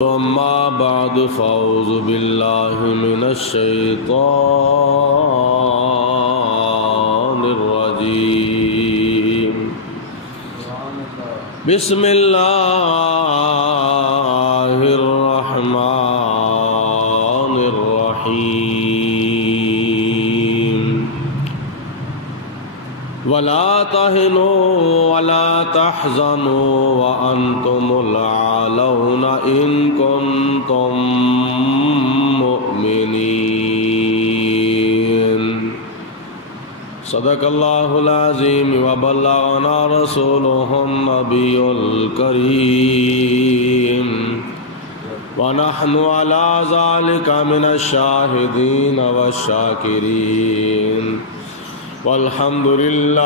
أما بعد فأعوذ بالله من الشيطان الرجيم. بسم الله الرحمن الرحيم. ولا تهنوا ولا تحزنوا وأنتم الأعلون إن كنتم مؤمنين. صدق الله العظيم وبلغنا رسوله النبي الكريم ونحن على ذلك من الشاهدين والشاكرين والحمد لله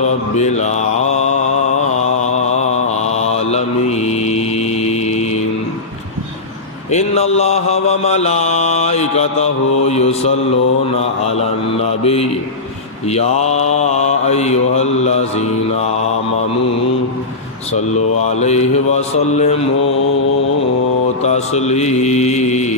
رب العالمين. إن الله وملائكته يصلون على النبي يا أيها الذين آمنوا صلوا عليه وسلموا تسليما.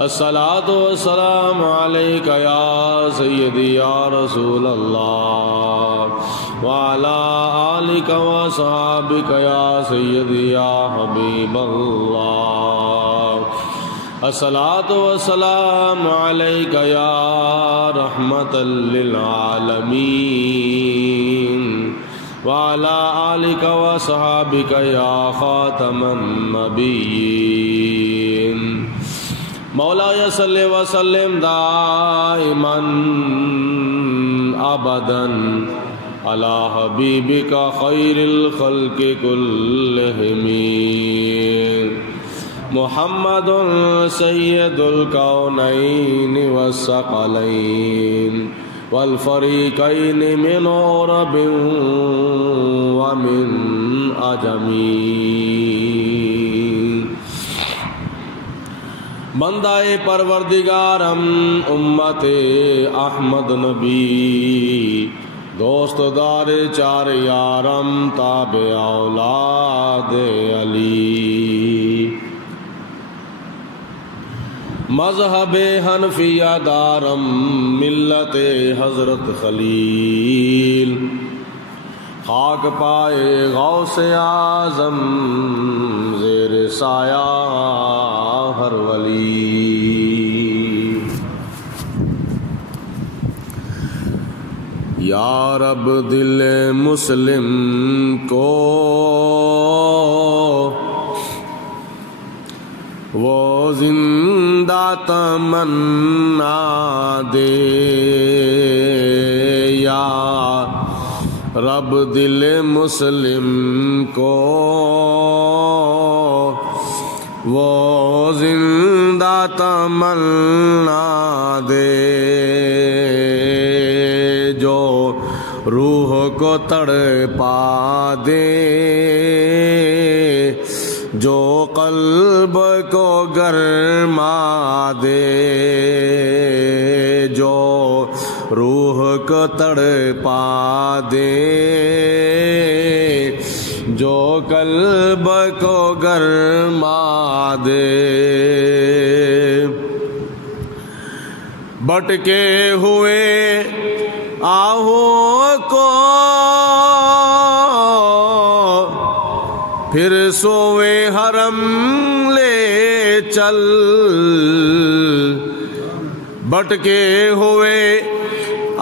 الصلاة والسلام عليك يا سيدي يا رسول الله وعلى آلك وصحابك يا سيدي يا حبيب الله. الصلاة والسلام عليك يا رحمة للعالمين وعلى آلك وصحابك يا خاتم النبيين. مولاي صل وسلم دائما ابدا على حبيبك خير الخلق كلهم محمد سيد الكونين والثقلين والفريقين من عرب ومن عجم. بندہ پروردگارم امت احمد نبی دوست دار چار یارم تابع اولاد علی. مذہب حنفیہ دارم ملت حضرت خلیل خاک پائے غوث اعظم زیر سایہ ہر ولی. یا رب دل مسلم کو وہ زندہ تمنا دے. یا رب دل مسلم کو وہ زندہ تمنا دے جو روح کو تڑپا دے جو قلب کو گرما دے جو روح کو تڑپا دے جو قلب کو گرما دے. بٹکے ہوئے آہوں کو پھر سوئے حرم لے چل. بٹکے ہوئے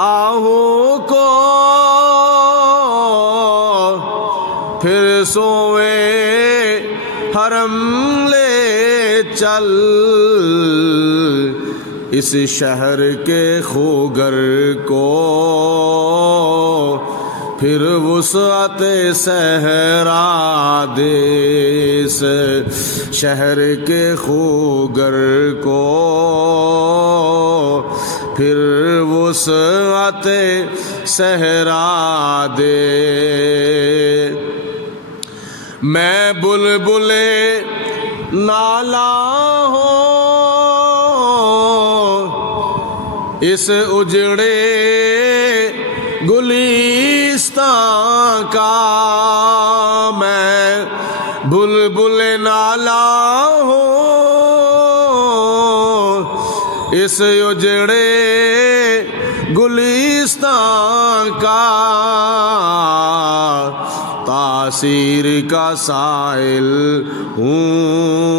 آہوں کو پھر سوئے حرم لے چل. اس شہر کے خوگر کو پھر وسعت صحرا دے. اس شہر کے خوگر کو پھر وسعت صحرا دے. میں بلبل نالا ہوں اس اجڑے گلیستان کا میں بلبل نالا ہوں، اس اجڑے گلستان کا تاثیر کا سائل ہوں،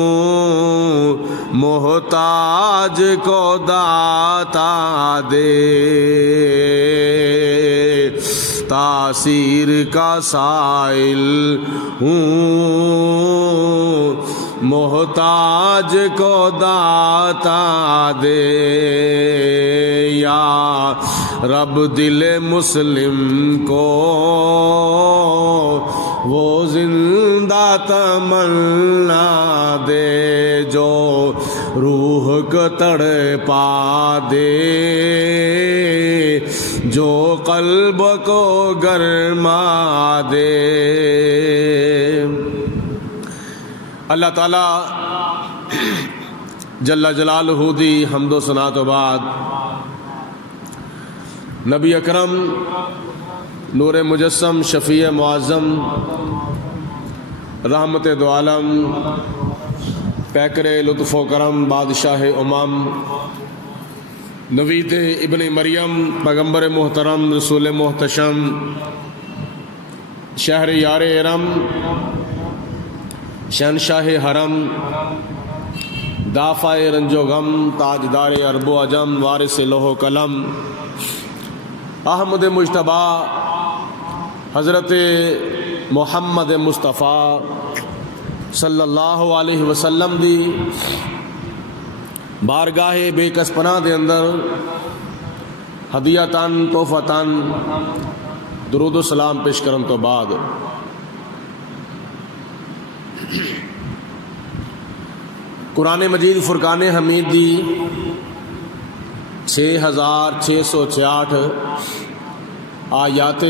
محتاج کو داتا دے، تاثیر کا سائل ہوں، محتاج کو داتا دے، یا رب دل مسلم کو وہ زندہ تمنا دے، جو روح کو تڑپا دے، جو قلب کو گرما دے۔ اللہ تعالی جل جلالہ دی حمد و ثنا تو بعد نبی اکرم نور مجسم شفیع معظم رحمت دو عالم پیکر لطف و کرم بادشاہ امم نوید ابن مریم پیغمبر محترم رسول محتشم شہر یار ارم شہنشاہ حرم دافع رنج و غم تاجدار عرب و عجم وارث لوح و قلم احمد مجتبیٰ حضرت محمد مصطفیٰ صلی اللہ علیہ وسلم دی بارگاہ بے کس پناہ دے اندر ہدیتاً تحفتاً درود و سلام پیش کرن تو بعد قرآن مجید فرقان حمید دی 6666 آیات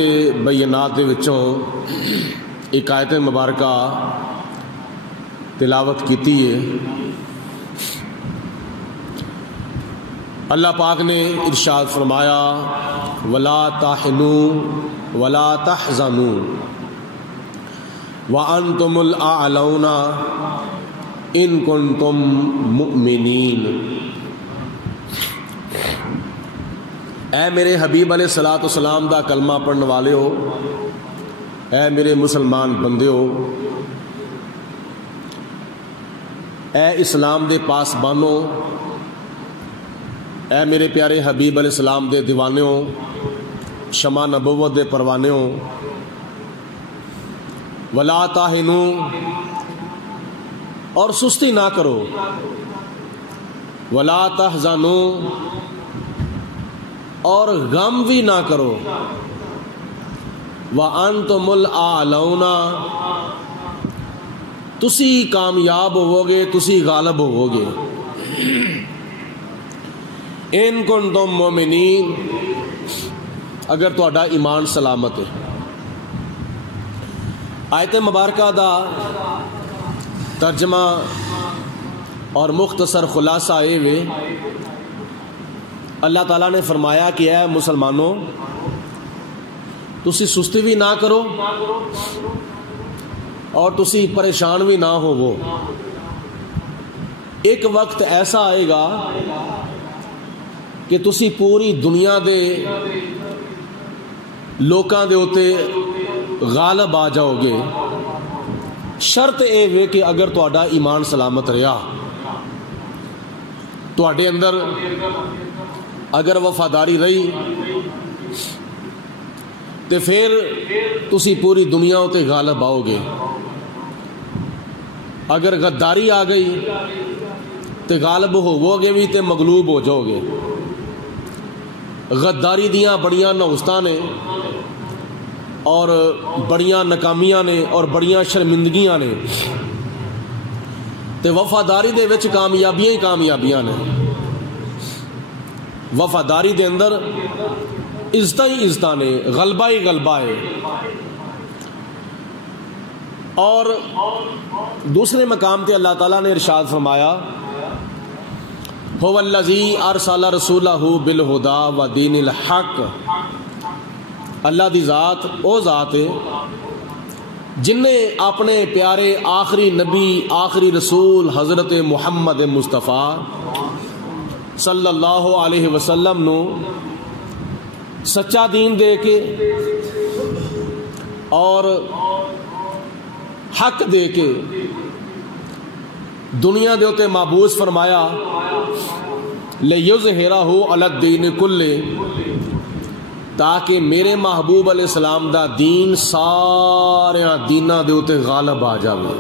بینات دے وچوں ایک آیت مبارکہ تلاوت کیتی ہے۔ اللہ پاک نے ارشاد فرمایا وَلَا تَحِنُوا وَلَا تَحْزَنُوا وَأَنْتُمُ الْأَعْلَوْنَ إِن كُنتُم مُؤْمِنِينَ۔ اے میرے حبیب علیہ الصلوۃ والسلام دا کلمہ پڑھنے والے ہو، اے میرے مسلمان بندے ہو، اے اسلام دے پاس بانو، اے میرے پیارے حبیب علیہ السلام دے دیوانے ہو، شمع نبوت دے پروانے ہو، ولا تاہنو، اور سستی نہ کرو، ولا تحزنو، اور غم بھی نہ کرو، وانتم الاعلون، تسی کامیاب ہوو گے، تسی غالب ہوو گے، ان کنتم مومنین، اگر تہاڈا ایمان سلامت ہے۔ آیت مبارکہ دا ترجمہ اور مختصر خلاصہ اے وے، اللہ تعالیٰ نے فرمایا کہ اے مسلمانوں تسی سستی بھی نہ کرو اور تسی پریشان بھی نہ ہوو۔ ایک وقت ایسا آئے گا کہ تسی پوری دنیا دے لوکاں دے ہوتے غالب آ جاؤ گے، شرط اے وے کہ اگر تہاڈا ایمان سلامت رہا، تہاڈے اندر اگر وفاداری رہی تے پھر تسی پوری دنیا ہوتے غالب آؤ گے۔ اگر غداری آ گئی تے غالب ہوو گے بھی تے مغلوب ہو جاؤ گے۔ غداری دیاں بڑیاں نوستاں نے اور بڑیاں ناکامیاں نے اور بڑیاں شرمندگیاں نے، تے وفاداری دے وچ کامیابیاں ہی کامیابیاں نے۔ وفاداری دے اندر عزتاں ہی عزتاں نے، غلبہ ہی غلبہ ہے۔ اور دوسرے مقام تے اللہ تعالیٰ نے ارشاد فرمایا هو الذی ارسل رسولہ بالہدی ودین الحق اللہ دی ذات او ذات ہے جن نے اپنے پیارے آخری نبی آخری رسول حضرت محمد مصطفیٰ صلی اللہ علیہ وسلم نو سچا دین دے کے اور حق دے کے دنیا دے اتے معبوس فرمایا لِیُظْہِرَہُ عَلَى الدِّینِ کُلِّ، تاکہ میرے محبوب علیہ السلام دا دین سارے دیناں دے اتے غالب آ جاوے۔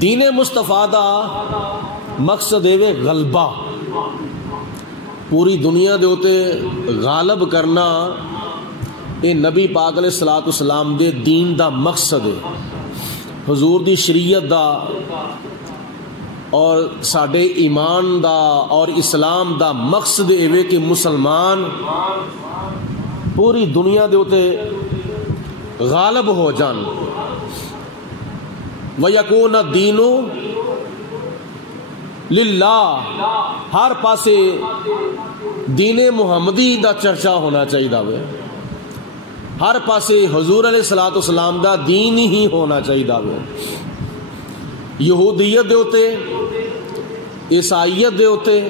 دین مصطفیٰ دا مقصد ہے غلبہ، پوری دنیا دے اتے غالب کرنا، یہ نبی پاک علیہ السلام دے دین دا مقصد ہے۔ حضور دی شریعت دا اور ساڈے ایمان دا اور اسلام دا مقصد ہے کہ مسلمان پوری دنیا دے اتے غالب ہو جان، وَيَكُونَ الدِّينُ لِلَّهِ، ہر پاسے دین محمدی دا چرچا ہونا چاہیے، ہر پاسے حضور علیہ السلام دا دین ہی ہونا چاہیے۔ یہودیت دے اتے، عیسائیت دے اتے،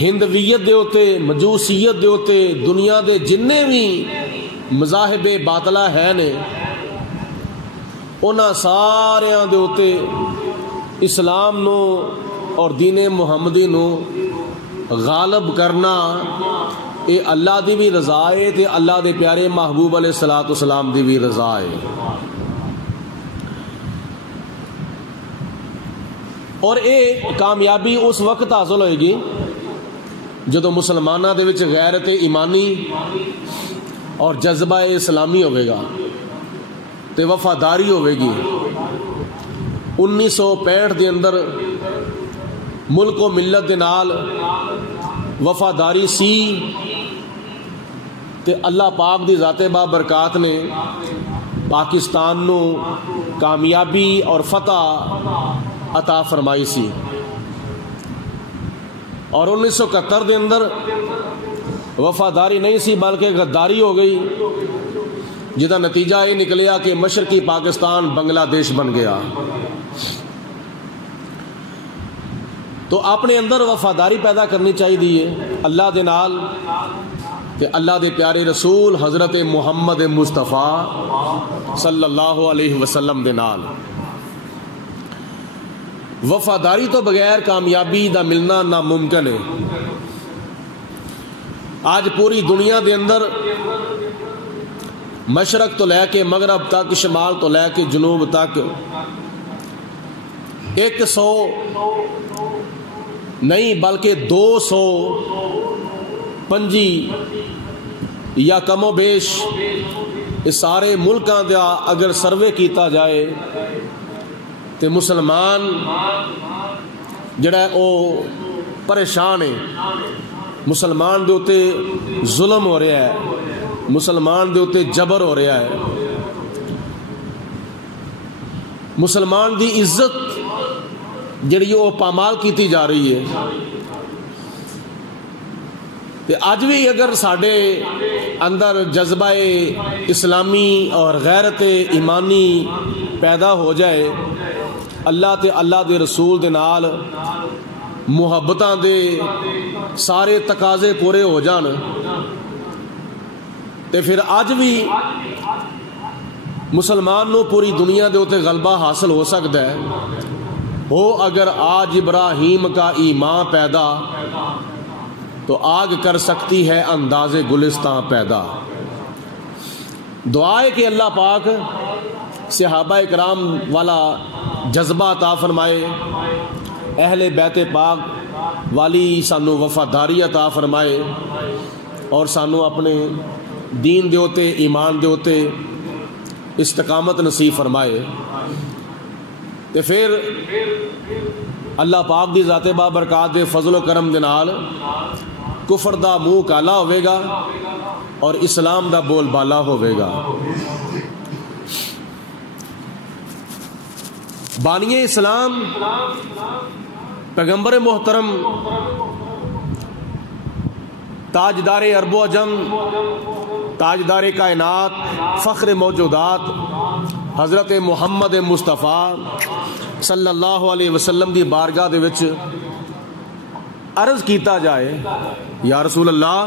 ہندویت دے اتے، مجوسیت دے اتے، دنیا دے جننے بھی مذاہب باطلہ ہیں نے، انہاں ساریاں دے اتے اسلام نو اور دین محمدی نو غالب کرنا اے اللہ دی بھی رضا ہے تے اللہ دے پیارے محبوب علیہ السلام دی بھی رضا ہے۔ اور اے کامیابی اس وقت حاصل ہوئے گی جدو مسلمانہ دے وچ غیرت ایمانی اور جذبہ اسلامی ہوئے گا تے وفاداری ہوئے گی۔ 1965 دے اندر ملک و ملت دے نال وفاداری سی تے اللہ پاک دی ذات بابرکات نے پاکستان نو کامیابی اور فتح عطا فرمائی سی، اور 1971 دے اندر وفاداری نہیں سی بلکہ غداری ہو گئی، جدا نتیجہ یہ نکلیا کہ مشرقی پاکستان بنگلہ دیش بن گیا۔ تو اپنے اندر وفاداری پیدا کرنی چاہیے اللہ دے نال کہ اللہ دے پیارے رسول حضرت محمد مصطفیٰ صلی اللہ علیہ وسلم دے نال۔ وفاداری تو بغیر کامیابی دا ملنا ناممکن ہے۔ آج پوری دنیا دے اندر مشرق تو لے کے مغرب تک، شمال تو لے کے جنوب تک 100 نہیں بلکہ 225 یا کم و بیش اس سارے ملکاں دا اگر سروے کیتا جائے تو مسلمان جڑا ہے او پریشان ہے، مسلمان دے اتے ظلم ہو رہا ہے، مسلمان دے اتے جبر ہو رہا ہے، مسلمان دی عزت جڑی وہ پامال کیتی جا رہی ہے۔ تے اج بھی اگر ساڈے اندر جذبہ اسلامی اور غیرت ایمانی پیدا ہو جائے، اللہ تے اللہ دے رسول دے نال محبتاں دے سارے تقاضے پورے ہو جان، تے پھر اج بھی مسلمان نو پوری دنیا دے اوتے غلبہ حاصل ہو سکتا ہے۔ ہو اگر آج ابراہیم کا ایمان پیدا تو آگ کر سکتی ہے انداز گلستاں پیدا۔ دعا ہے کہ اللہ پاک صحابہ اکرام والا جذبہ عطا فرمائے، اہل بیت پاک والی سانو وفاداری عطا فرمائے، اور سانو اپنے دین دے اوتے ایمان دے اوتے استقامت نصیب فرمائے۔ تے پھر اللہ پاک دی ذات بابرکات دے فضل و کرم دے نال کفر دا منہ کالا ہوئے گا اور اسلام دا بول بالا ہوئے گا۔ بانی اسلام پیغمبر محترم تاجدار عرب و عجم، تاجدار کائنات، فخر موجودات حضرت محمد مصطفیٰ صلی اللہ علیہ وسلم دی بارگاہ دے وچ عرض کیتا جائے یا رسول اللہ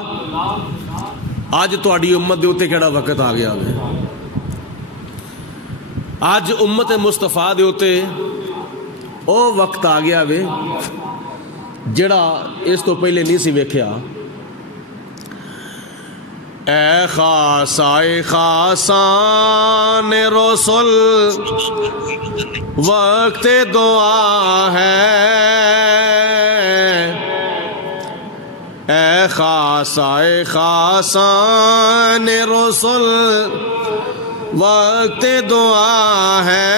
اج تہاڈی امت دے اوتے کیڑا وقت آ گیا وے، اج امت مصطفیٰ دے اوتے او وقت آ گیا وے جڑا اس تو پہلے نہیں سی ویکھیا۔ اے خاصائے خاصان رسول وقت دعا ہے، اے خاصائے خاصان رسول وقت دعا ہے،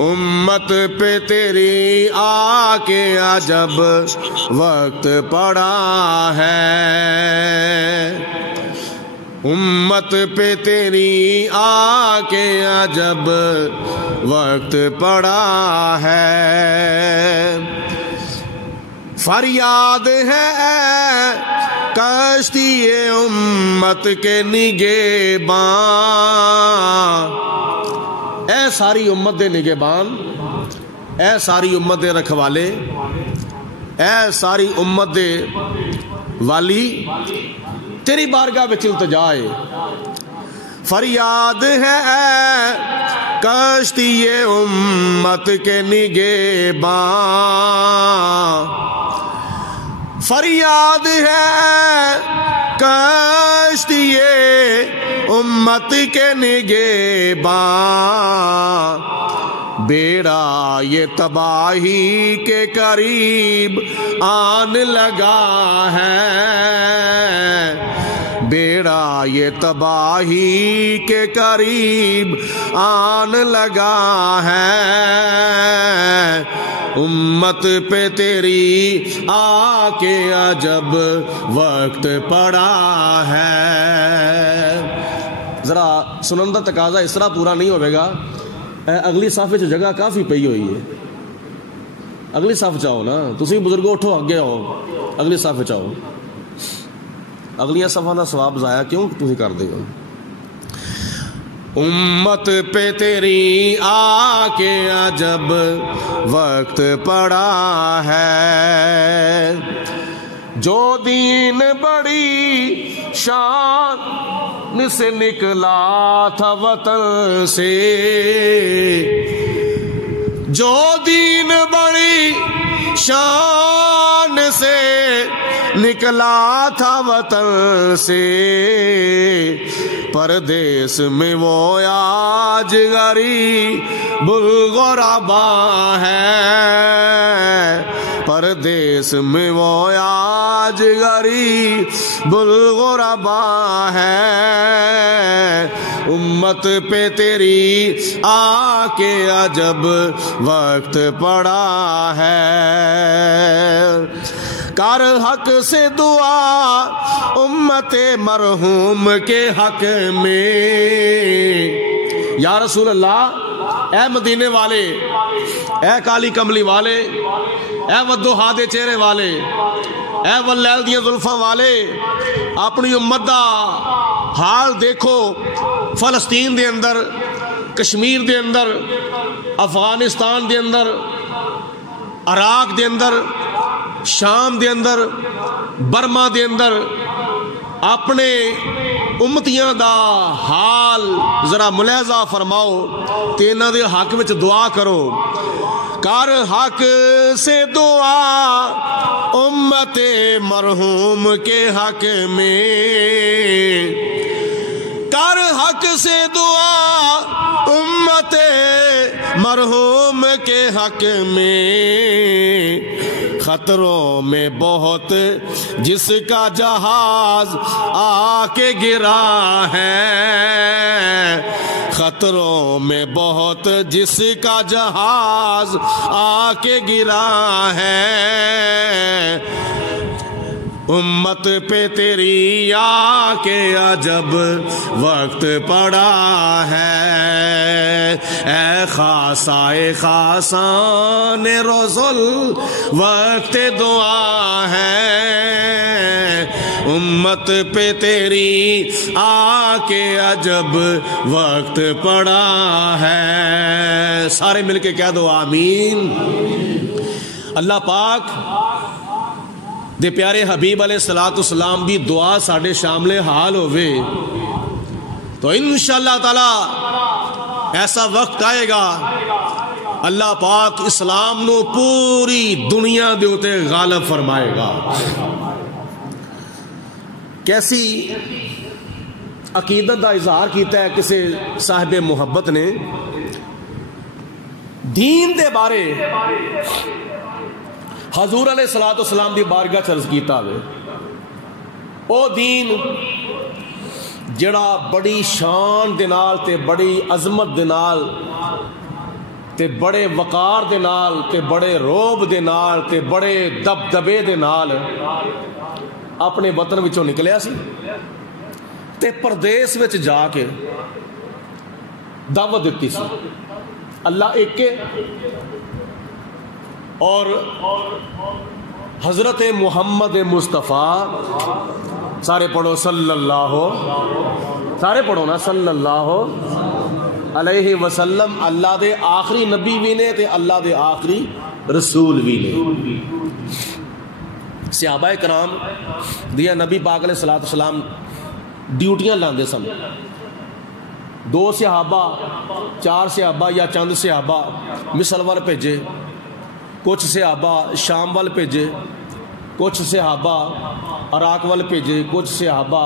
امت پہ تیری آ کے عجب وقت پڑا ہے، امت پہ تیری آ کے عجب وقت پڑا ہے، فریاد ہے کشتی امت کے نگہباں، اے ساری امت دے نگہبان، اے ساری امت دے رکھوالے، اے ساری امت دے والی، تیری بارگاہ وچ التجا ہے، فریاد ہے کشتی امت کے نگہباں، فریاد ہے کشتی امت کے نگہباں، بیڑا یہ تباہی کے قریب آن لگا ہے، بیڑا یہ تباہی کے قریب آن لگا ہے، امت پہ تیری آ کے عجب وقت پڑا ہے۔ ذرا سنن دا تقاضا اس طرح پورا نہیں ہوئے گا، اگلی صف وچ جگہ کافی پئی ہوئی ہے، اگلی صف چاہو نا، تسی بزرگو اٹھو اگے آؤ، اگلی صف وچ آؤ، اگلیاں صفاں دا ثواب ضائع کیوں تسی کر دے ہو؟ امت پہ تیری آ کے عجب وقت پڑا ہے، جو دین بڑی شان سے نکلا تھا وطن سے، جو دین بڑی شان سے نکلا تھا وطن سے، پردیس میں وہ آج غریب الغرباء ہے، پردیس میں وہ آج غریب الغرباء ہے، امت پہ تیری آ کے عجب وقت پڑا ہے، کر حق سے دعا امت مرحوم کے حق میں، یا رسول اللہ اے مدینے والے، اے کالی کملی والے، اے ودوحا دے چہرے والے، اے واللیل دیاں زلفاں والے، اپنی امت دا حال دیکھو، فلسطین دے اندر، کشمیر دے اندر، افغانستان دے اندر، عراق دے اندر، شام دے اندر، برما دے اندر، اپنے امتیاں دا حال ذرا ملاحظہ فرماؤ تے انہاں دے حق وچ دعا کرو، کر حق سے دعا امت مرحوم کے حق میں، کر حق سے دعا امت مرحوم کے حق میں، خطروں میں بہت جس کا جہاز آ کے گرا ہے، خطروں میں بہت جس کا جہاز آ کے گرا ہے، امت پہ تیری آ کے عجب وقت پڑا ہے، اے خاصائے خاصان رسول وقت دعا ہے، امت پہ تیری آ کے عجب وقت پڑا ہے۔ سارے مل کے کہہ دو آمین۔ اللہ پاک دے پیارے حبیب علیہ السلام دی دعا ساڑھے شامل حال ہوئے تو انشاءاللہ تعالی ایسا وقت آئے گا اللہ پاک اسلام نو پوری دنیا دے ہوتے غالب فرمائے گا۔ کیسی عقیدت دا اظہار کیتا ہے کسی صاحب محبت نے، دین دے بارے حضور علیہ السلام دی بارگاہ چرز کیتا ہوئے، او دین جڑا بڑی شان دے نال تے بڑی عظمت دے نال تے بڑے وقار دے نال تے بڑے روب دے نال تے بڑے دبدبے دے نال اپنے وطن وچوں نکلیا سی تے پردیس وچ جا کے دعوت دیتی سی اللہ ایک کے، اور حضرت محمد مصطفیٰ، سارے پڑھو صلی اللہ، سارے پڑھو نا صلی اللہ علیہ وسلم، اللہ دے آخری نبی بھی نے تے اللہ دے آخری رسول بھی نے۔ صحابہ کرام دیا نبی پاک علیہ السلام ڈیوٹیاں لاندے سن، 2 صحابہ 4 صحابہ یا چند صحابہ مصر وال بھیجے، کچھ صحابہ شام وال بھیجے، کچھ صحابہ عراق وال بھیجے، کچھ صحابہ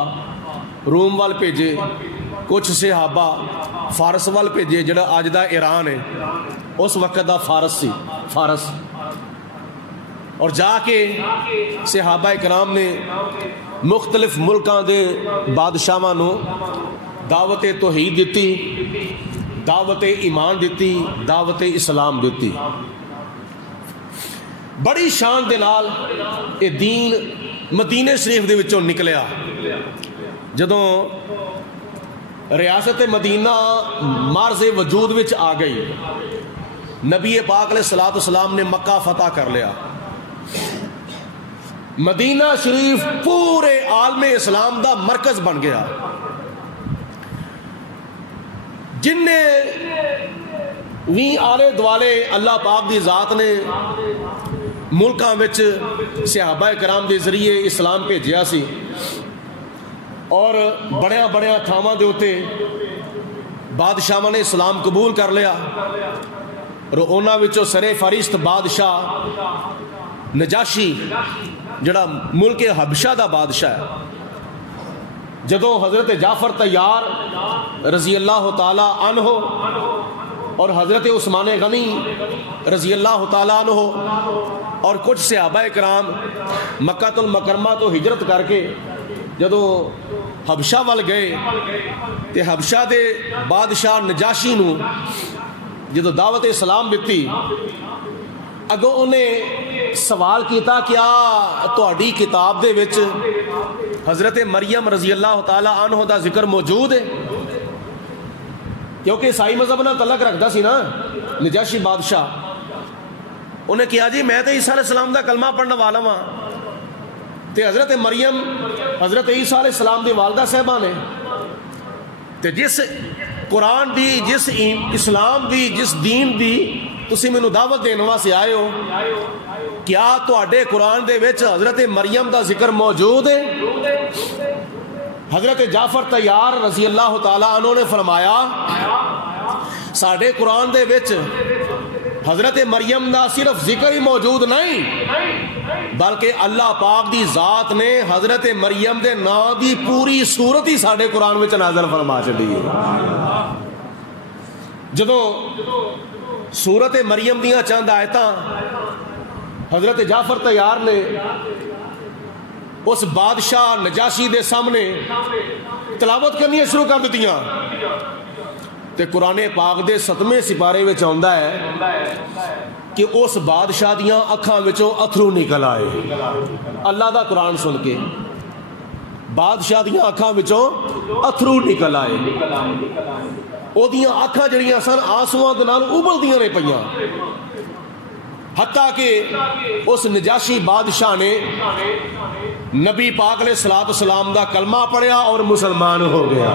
روم وال بھیجے، کچھ صحابہ فارس وال بھیجے، جڑا اج دا ایران ہے اس وقت دا فارس سی، فارس، اور جا کے صحابہ کرام نے مختلف ملکاں دے بادشاہاں نو دعوت توحید دیتی، دعوت ایمان دیتی، دعوت اسلام دیتی۔ بڑی شان دے نال اے دین مدینے شریف دے وچوں نکلیا۔ جدوں ریاست مدینہ مارز وجود وچ آ گئی، نبی پاک علیہ السلام نے مکہ فتح کر لیا، مدینہ شریف پورے عالم اسلام دا مرکز بن گیا۔ جن نے بھی آلے دوالے اللہ پاک دی ذات نے ملکاں وچ صحابہ کرام دے ذریعے اسلام بھیجیا سی، اور بڑیاں بڑیاں تھاواں دے ہوتے بادشاہاں نے اسلام قبول کر لیا، اور انہاں وچوں سرے فہرست بادشاہ نجاشی جڑا ملک حبشہ دا بادشاہ ہے، جدوں حضرت جعفر طیار رضی اللہ تعالی عنہ اور حضرت عثمان غنی رضی اللہ تعالی عنہ اور کچھ صحابہ کرام مکہ المکرمہ تو ہجرت کر کے جدوں حبشہ وال گئے تے حبشہ دے بادشاہ نجاشی نو جدوں دعوت اسلام دیتی، اگوں انہیں سوال کیتا کیا تہاڈی کتاب دے وچ حضرت مریم رضی اللہ تعالی عنہ دا ذکر موجود ہے؟ کیونکہ عیسائی مذہب نال تعلق رکھدا سی نا نجاشی بادشاہ، انہیں کہا جی میں تے عیسیٰ علیہ السلام دا کلمہ پڑھنے والا ہاں، تے حضرت مریم حضرت عیسیٰ علیہ السلام دی والدہ صاحبہ نے، تے جس قرآن دی، جس اسلام دی، جس دین دی تسی مینوں دعوت دین واسطے آئے ہو، کیا تواڈے قرآن دے وچ حضرت مریم دا ذکر موجود ہے؟ حضرت جعفر طیار رضی اللہ تعالیٰ عنہ نے فرمایا ساڈے قرآن دے وچ حضرت مریم دا صرف ذکر ہی موجود نہیں، بلکہ اللہ پاک دی ذات نے حضرت مریم دے نام دی پوری صورت ہی ساڈے قرآن وچ نازل فرما چلی ہے۔ جدوں سورت مریم دیاں چند آیتاں حضرت جعفر طیار نے اس بادشاہ نجاشی دے سامنے تلاوت کرنی شروع کر دیتیاں، تے قرآن پاک دے 7ویں سپارے وچ آندا ہے کہ اس بادشاہ دیاں اکھاں وچوں اتھرو نکل آئے. اللہ دا قرآن سن کے بادشاہ دیاں اکھاں وچوں اتھرو نکل آئے. او دیاں اکھاں جڑیاں سن آنسواں دے نال ابل دیاں نے پیاں. حتیٰ کہ اس نجاشی بادشاہ نے نبی پاک علیہ السلام دا کلمہ پڑھیا اور مسلمان ہو گیا.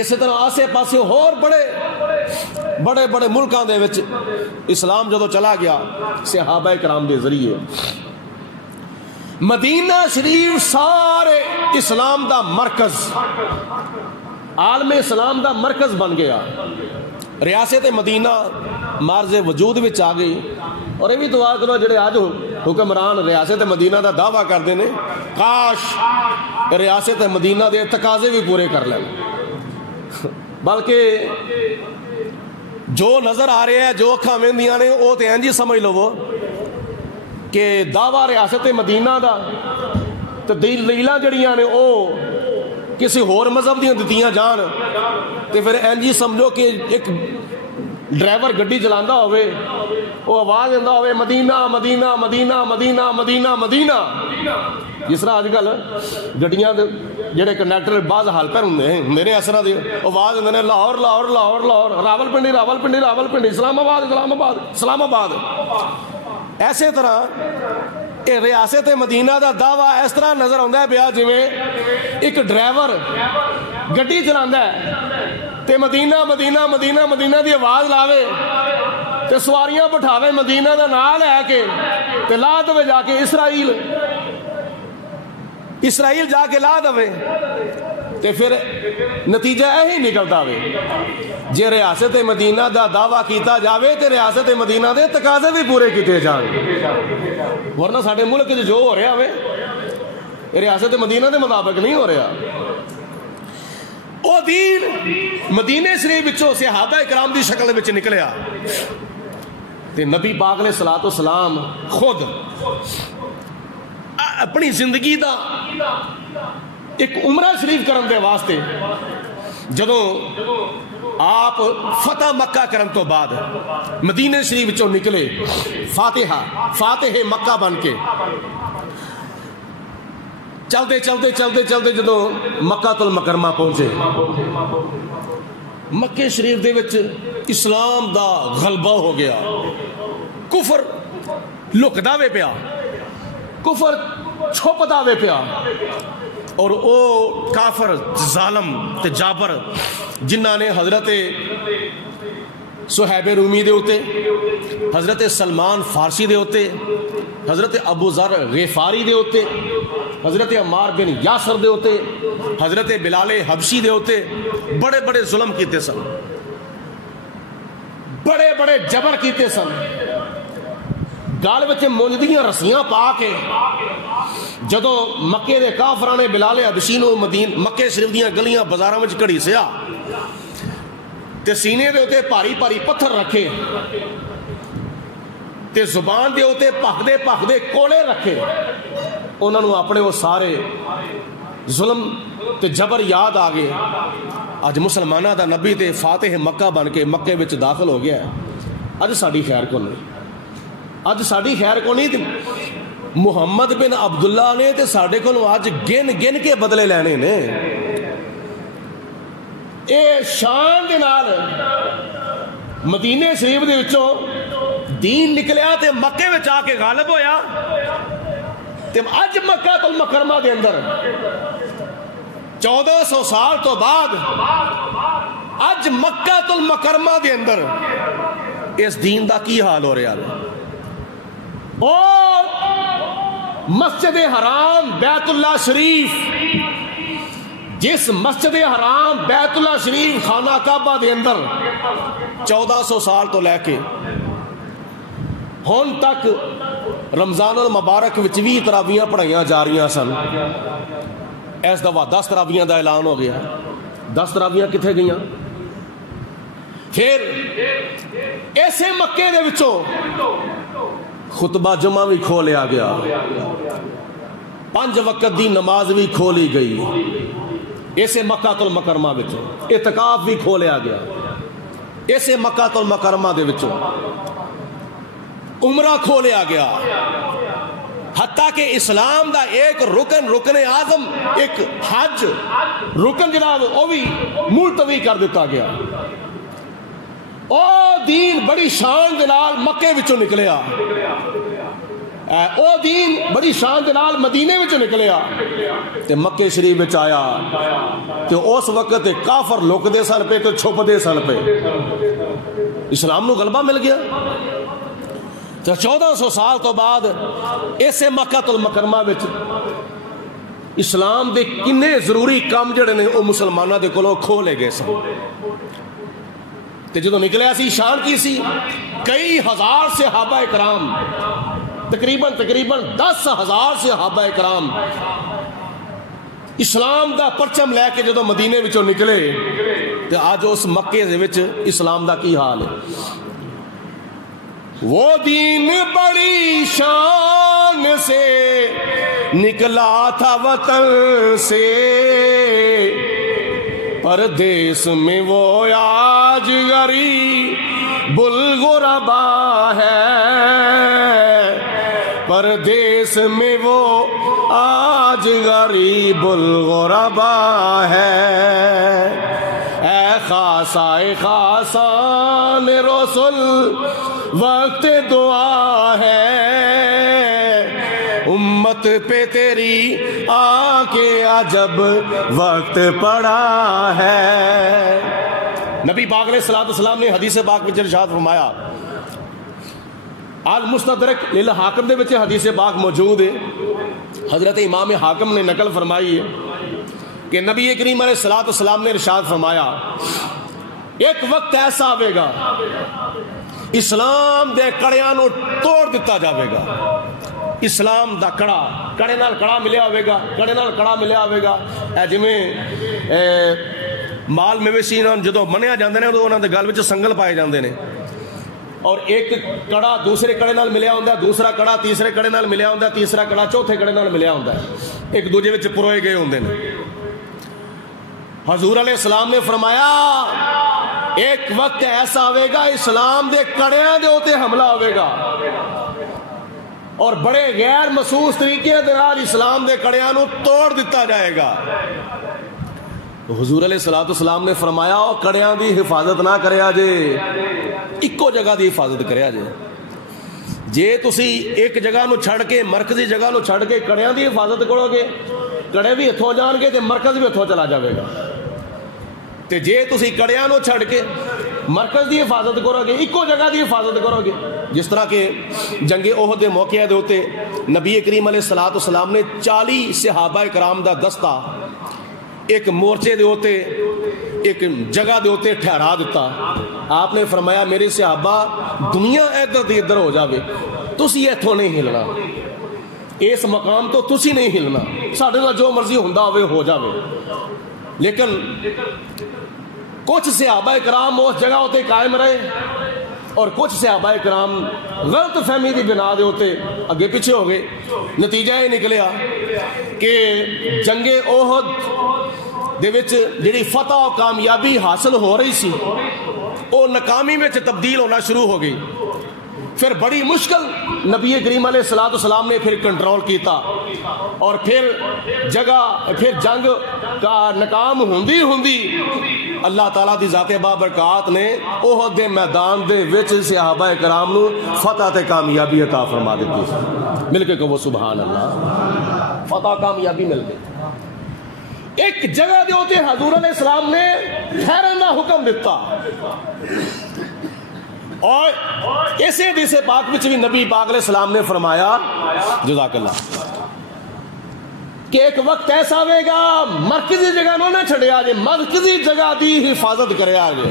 اسی طرح آسے پاسے اور بڑے بڑے ملکاں دے وچ اسلام جدو چلا گیا صحابہ کرام دے ذریعے. مدینہ شریف سارے اسلام دا مرکز، عالم اسلام دا مرکز بن گیا. ریاست مدینہ مارز وجود وچ آ گئی. اور یہ بھی دعا کرو جڑے آج حکمران ریاست مدینہ دا دعویٰ کرتے ہیں، کاش ریاست مدینہ دے تقاضے بھی پورے کر لیں. بلکہ جو نظر آ رہے ہیں، جو اکھاں ویندیاں نے، وہ تو انج ہی سمجھ لو کہ دعویٰ ریاست مدینہ دا تے دلیلاں جڑیاں نے وہ کسی ہور مذہب دیاں دتیاں جان تے پھر انج ہی سمجھو کہ ایک ڈرائیور گڈی چلاندا ہوئے، وہ آواز دیندا ہوئے مدینہ مدینہ مدینہ مدینہ مدینہ مدینہ. جس طرح اج کل گڈیاں جڑے کنڈکٹر بعض حال پر ہوندے نے، اس طرح دی آواز دیندے نے لاہور لاہور لاہور لاہور، راولپنڈی راولپنڈی راولپنڈی، اسلام آباد اسلام آباد اسلام آباد. ایسے طرح اے ریاست مدینہ دا دعویٰ اس طرح نظر آندا ہے پیا جویں ایک ڈرائیور گڈی چلاندا ہے تے مدینہ مدینہ مدینہ مدینہ دی آواز لاوے تے سواریاں بٹھاوے مدینہ دا نام لے کے تے لا دے جا کے اسرائیل جا کے لا دے تے پھر نتیجہ یہی نکلتا وے. جے ریاست مدینہ دا دعویٰ کیتا جاوے تے ریاست مدینہ دے تقاضے بھی پورے کیتے جان. ورنہ ساڈے ملک جو ہو رہا وے ریاست مدینہ دے مطابق نہیں ہو رہا. او دین مدینے شریف وچوں صحابہ کرام دی شکل وچ نکلیا تے نبی پاک علیہ السلام خود اپنی زندگی دا ایک عمرہ شریف کرن دے واسطے جدو آپ فتح مکہ کرن تو بعد مدینے شریف وچوں نکلے فاتح مکہ بن کے چلتے چلتے چلتے چلتے جدو مکہ المکرمہ پہنچے، مکہ شریف دے وچ اسلام دا غلبہ ہو گیا. کفر لکدا وے پیا، کفر چھپدا وے پیا. اور او کافر ظالم تے جابر جنہاں نے حضرت صہیب رومی دے ہوتے، حضرت سلمان فارسی دے ہوتے، حضرت ابو ذر غفاری دے ہوتے، حضرت عمار بن یاسر دے ہوتے، حضرت بلال حبشی دے ہوتے بڑے بڑے ظلم کیتے سن، بڑے بڑے جبر کیتے سن. گال وچ مونجدیاں رسیاں پا کے جدو مکے دے کافراں نے بلال حبشی نو مکے شریف دیاں گلیاں بازاراں وچ کڑی سیا تے سینے دے اوتے بھاری بھاری پتھر رکھے تے زبان دے اوتے پھکدے کولے رکھے، انہاں نو اپنے وہ سارے ظلم تے جبر یاد آ گئے. اج مسلماناں دا نبی تے فاتح مکہ بن کے مکے وچ داخل ہو گیا ہے. اج ساڈی خیر کو نہیں، اج ساڈی خیر کو نہیں. محمد بن عبداللہ نے تے ساڈے کولوں اج گن کے بدلے لینے نے. اے شان دے نال مدینے شریف دے وچوں دین نکلیا تے مکے وچ آ کے غالب ہویا تے اج مکہ المکرمہ دے اندر 1400 سال تو بعد اج مکہ المکرمہ دے اندر اس دین دا کی حال ہو رہا ہے. اور مسجد حرام بیت اللہ شریف، جس مسجد حرام بیت اللہ شریف خانہ کعبہ دے اندر 1400 سال تو لے کے ہون تک رمضان المبارک وچ بھی تراویحاں پڑھائیاں جا رہی سن. اس دفعہ 10 تراویحاں دا اعلان ہو گیا. 10 تراویحاں کتھے گئیاں؟ پھر ایسے مکے دے وچوں خطبہ جمعہ بھی کھولیا گیا، 5 وقت دی نماز بھی کھولی گئی. اسے مکہ المکرمہ وچ اعتکاف بھی کھولیا گیا. اسے مکہ المکرمہ دے وچوں عمرہ کھولیا گیا، حتیٰ کہ اسلام دا ایک رکن اعظم ایک حج رکن جناب وہ بھی ملتوی کر دیتا گیا۔ او دین بڑی شان دے نال مکے وچوں نکلیا، او دین بڑی شان دے نال مدینے وچوں نکلیا تے مکے شریف وچ آیا تے اس وقت کافر لکدے سن پے تے چھپدے سن پے، اسلام نو غلبہ مل گیا۔ تو 1400 سال تو بعد اسے مکہ المکرمہ وچ اسلام دے کنے ضروری کام جڑے نے وہ مسلمانوں دے کولوں کھو لے گئے سن، تے جدوں نکلیا سی شان کی سی، کئی ہزار صحابہ کرام، تقریباً 10,000 صحابہ کرام اسلام دا پرچم لے کے جدوں مدینے وچوں نکلے تے آج اس مکے دے وچ اسلام دا کی حال ہے۔ وہ دین بڑی شان سے نکلا تھا وطن سے، پردیس میں وہ آج غریب الغربا ہے، پردیس میں وہ آج غریب الغربا ہے۔ اے خاصان رسول وقت دعا ہے، امت پہ تیری آ کے عجب وقت پڑا ہے۔ نبی پاک علیہ السلام نے حدیث پاک میں ارشاد فرمایا، المستدرک للحاکم دے وچ حدیث پاک موجود ہے، حضرت امام حاکم نے نقل فرمائی ہے کہ نبی کریم علیہ السلام نے ارشاد فرمایا، ایک وقت ایسا آئے گا اسلام دے کڑیاں نو توڑ دیتا جاوے گا، اسلام دا کڑے نال کڑا ملیا ہوئے گا، کڑے نال کڑا ملیا ہوئے گا، اے جویں مال مویشی جدوں منیا جاندے نے انہاں دے گل وچ سنگل پائے جاندے نے، اور ایک کڑا دوسرے کڑے نال ملیا ہوندا ہے، دوسرا کڑا تیسرے کڑے نال ملیا ہوندا ہے، تیسرا کڑا چوتھے کڑے نال ملیا ہوندا ہے، ایک دوجے وچ پروئے گئے ہوندے نے۔ حضور علیہ السلام نے فرمایا ایک وقت ایسا آئے گا اسلام دے کڑیاں دے اوتے حملہ ہوئے گا اور بڑے غیر محسوس طریقے دے نال اسلام دے کڑیاں نو توڑ دیتا جائے گا۔ حضور علیہ السلام نے فرمایا کڑیاں دی حفاظت نہ کریا جے، اکو جگہ دی حفاظت کریا جے۔ جے تسی ایک جگہ نو چھڑ کے مرکزی جگہ نو چھڑ کے کڑیاں دی حفاظت کرو گے، کڑے بھی ہتھوں جان گے تے مرکز بھی ہتھوں چلا جاوے گا، تے جے تسی کڑیاں نو چھڑ کے مرکز دی حفاظت کرو گے، اکو جگہ دی حفاظت کرو گے، جس طرح کہ جنگ احد دے موقع دے ہوتے نبی کریم علیہ السلام نے 40 صحابہ کرام دا دستہ ایک مورچے دے ہوتے ایک جگہ دے ہوتے ٹھہرا دیتا۔ آپ نے فرمایا میرے صحابہ دنیا ادھر دی ادھر ہو جاوے، تسی ایتھوں نہیں ہلنا، اس مقام تو تسی نہیں ہلنا، ساڈے نال جو مرضی ہوندا ہوئے ہو جاوے۔ لیکن کچھ صحابہ کرام اس جگہ ہوتے قائم رہے اور کچھ صحابہ کرام غلط فہمی دی بنا دے ہوتے اگے پیچھے ہو گئے۔ نتیجہ یہ نکلیا کہ جنگ احد دے وچ جڑی فتح و کامیابی حاصل ہو رہی سی وہ ناکامی میں تبدیل ہونا شروع ہو گئی۔ پھر بڑی مشکل نبی کریم علیہ السلام نے پھر کنٹرول کیتا اور پھر جنگ کا ناکام ہوندی اللہ تعالیٰ دی ذات بابرکات نے احد دے میدان دے وچ صحابہ کرام نو فتح تے کامیابی عطا فرما دیتی۔ مل کے کہو سبحان اللہ، فتح کامیابی مل گئی۔ ایک جگہ دے ہوتے حضور علیہ السلام نے ٹھہرنے کا حکم دیتا، اور اسی حدیث پاک وچ بھی نبی پاک علیہ السلام نے فرمایا جزاک اللہ کہ ایک وقت ایسا آئے گا مرکزی جگہ نہ چھڑیا جے، مرکزی جگہ دی حفاظت کریا جے،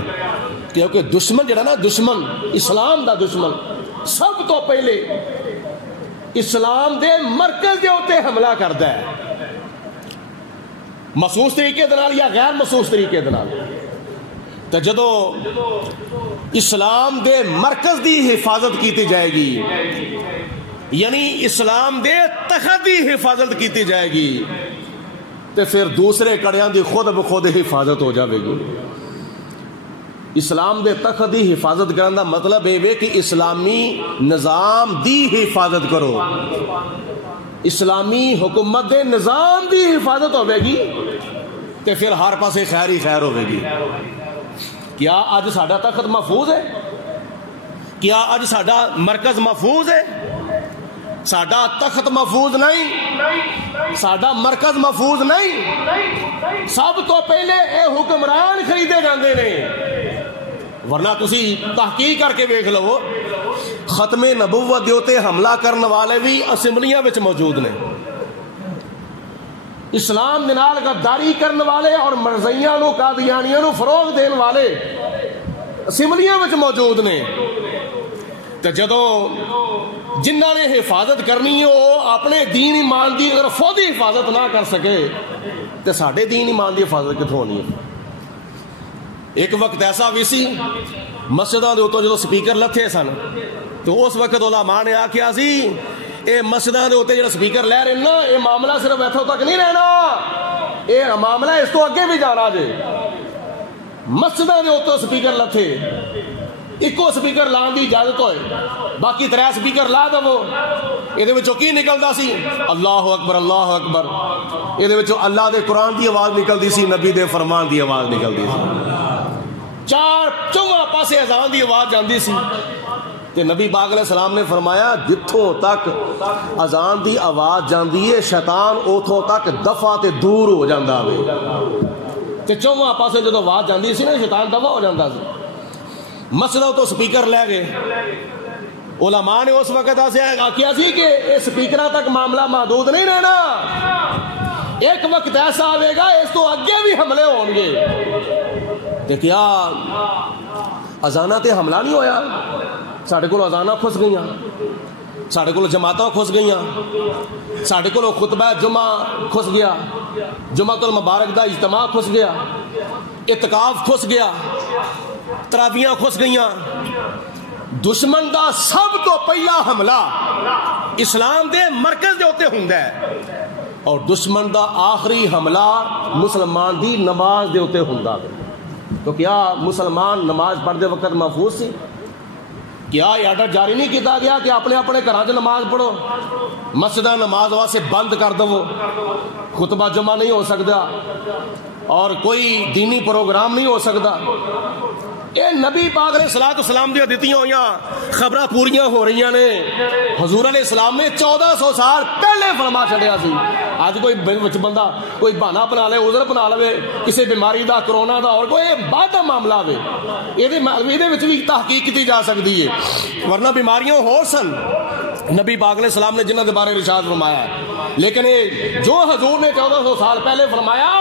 کیونکہ دشمن جڑا نا، دشمن اسلام دا دشمن سب تو پہلے اسلام دے مرکز دے ہوتے حملہ کردا ہے، محسوس طریقے دے نال یا غیر محسوس طریقے دے نال۔ تو جدو اسلام دے مرکز دی حفاظت کیتی جائے گی، یعنی اسلام دے تخت دی حفاظت کیتی جائے گی، تو پھر دوسرے کڑیاں دی خود بخود حفاظت ہو جائے گی۔ اسلام دے تخت دی حفاظت کرنے دا مطلب ہے کہ اسلامی نظام دی حفاظت کرو، اسلامی حکومت دے نظام دی حفاظت ہوے گی تے پھر ہر پاسے خیر ہی خیر ہوے گی۔ کیا اج ساڈا تخت محفوظ ہے؟ کیا اج ساڈا مرکز محفوظ ہے؟ ساڈا تخت محفوظ نہیں، ساڈا مرکز محفوظ نہیں، سب تو پہلے اے حکمران خریدے جاندے نے۔ ورنہ تسی تحقیق کر کے ویکھ لو، ختم نبوت دے اوتے حملہ کرنے والے بھی اسمبلیاں وچ موجود نے، اسلام دے نال غداری کرنے والے اور مرزیاں نو قادیانیاں نو فروغ دین والے اسمبلیاں وچ موجود نے۔ تے جدوں جنہاں نے حفاظت کرنی ہے وہ اپنے دین ایمان دی اگر خود حفاظت نہ کر سکے تے ساڈے دین ایمان دی حفاظت کتھوں ہونی ہے؟ ایک وقت ایسا بھی سی مسجداں دے اوتوں جدوں سپیکر لتھے سن تو اس وقت علماء نے آکھیا سی اے مسجداں دے اوتے جڑا سپیکر لے رہے نا اے معاملہ صرف ایتھوں تک نہیں رہنا، اے معاملہ اس تو اگے بھی جانا جے۔ مسجداں دے اوتوں سپیکر لتھے، ایکو سپیکر لان دی اجازت ہوئے، باقی 3 سپیکر لا دو، یہ وچوں کی نکلدا سی؟ اللہ اکبر اللہ اکبر، یہ وچوں اللہ دے قرآن دی آواز نکلدی سی، نبی دے فرمان دی آواز نکلدی سی، چواں پاسے اذان دی آواز جاندی سی۔ تے نبی پاک علیہ السلام نے فرمایا جتھوں تک اذان دی آواز جاندی ہے شیطان اوتھوں تک دفع تے دور ہو جاندا وے، تے چواں پاسے جدوں آواز جاندی سی نا شیطان دفع ہو جاندا سی۔ مسجدوں تو سپیکر لے گئے، علماء نے اس وقت آخیا سی کہ اس سپیکراں تک معاملہ محدود نہیں رہنا، ایک وقت ایسا آئے گا اس تو اگے بھی حملے ہون گے۔ تے کیا اذاناں تے حملہ نہیں ہویا؟ ساڈے کول اذاناں کھس گئیاں، ساڈے کول جماعتاں کھس گئیاں، ساڈے کول خطبہ جمعہ کھس گیا، جمعۃ المبارک دا اجتماع کھس گیا، اعتکاف کھس گیا، تراویاں کھس گئیاں۔ دشمن دا سب تو پہلا حملہ اسلام دے مرکز دے ہوتے ہوندا ہے اور دشمن دا آخری حملہ مسلمان دی نماز دے ہوتے ہوندا ہے۔ تو کیا مسلمان نماز پڑھتے وقت محفوظ سی؟ کیا یہ آرڈر جاری نہیں کیتا گیا کہ اپنے اپنے گھراں وچ نماز پڑھو، مسجداں نماز واسطے بند کر دو، خطبہ جمعہ نہیں ہو سکتا اور کوئی دینی پروگرام نہیں ہو سکتا؟ یہ نبی پاک علیہ الصلوۃ والسلام دی دتیاں ہوئیاں خبراں پوریاں ہو رہی نے۔ حضور علیہ السلام نے 1400 سال پہلے فرما چھڑیا سی۔ اج کوئی بندہ کوئی بہانہ بنا لے، عذر بنا لے کسی بیماری دا، کرونا دا اور کوئی بعد دا معاملہ ہوے، یہ وچ بھی تحقیق کی جا سکتی ہے، ورنہ بیماریاں ہو سن نبی پاک علیہ السلام نے جنہاں دے بارے ارشاد فرمایا ہے، لیکن جو حضور نے 1400 سال پہلے فرمایا